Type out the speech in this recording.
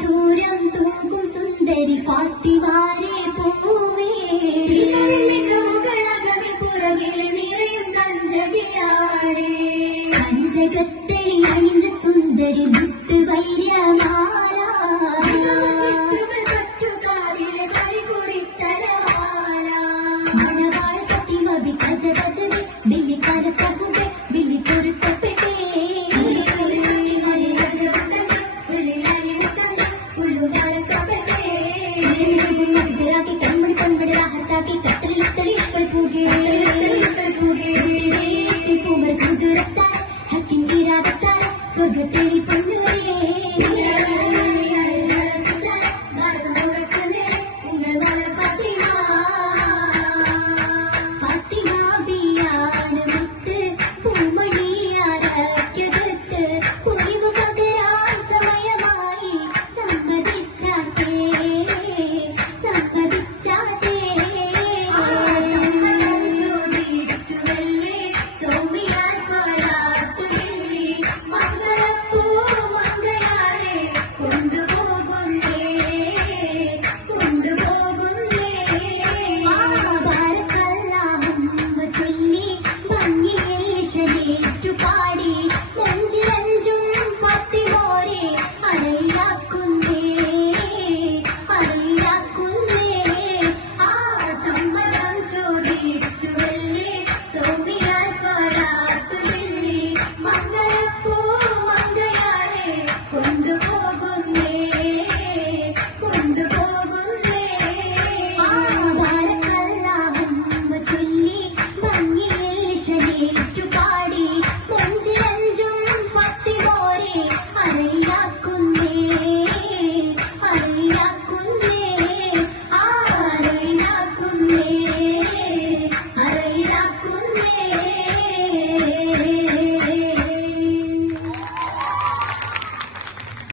ദൂരം തൂക്കും സുന്ദരി ഫാത്തിമാരെ പൂവേ മികവുകളകമി പുറകിൽ നിറയും കഞ്ചകിയാളെ കഞ്ചകത്തെളി അണിந்த സുന്ദരി മുത്ത് വൈര്യമാല പറ്റുകാരിലെ കളി കുറിത്തരവാല മണവാൾ ഫാത്തിമ ബി കജ കജബി ബില്ലി കരക്കകുബെ ബില്ലി പൊരുത്തപ്പെട്ടേ സ്വർഗത്തേരി പൊന്നുവരേ ഫാത്തിമ ബിയാണ് മുത്ത് പൂമണിയാരക്കകത്ത് പൊലിവ് പകരാൻ സമയമായി സമ്മതിച്ചാട്ടേ സമ്മതിച്ചാട്ടേ സമ്മതം ചോദിച്ചുവല്ലേ സൗമ്യ സ്വരാത്തുവല്ലേ മംഗളപ്പൂ മംഗളാരെ കൊണ്ടുപോകുന്നേ കൊണ്ടുപോകുന്നേ ബാരക്കല്ലാഹുമ്മ ചൊല്ലി ഭംഗിയിൽ ശരീറ്റുപാടി നെഞ്ചിലഞ്ചും ഫാത്തിമോരെ അറയിലാക്കുന്നേ അറയിലാക്കുന്നേ ആ സമ്മതം ചോദിച്ചുവല്ലേ സൗമ്യ സ്വരാത്തുവല്ലേ മംഗളപ്പൂ മംഗളാരെ കൊണ്ടുപോകുന്നേ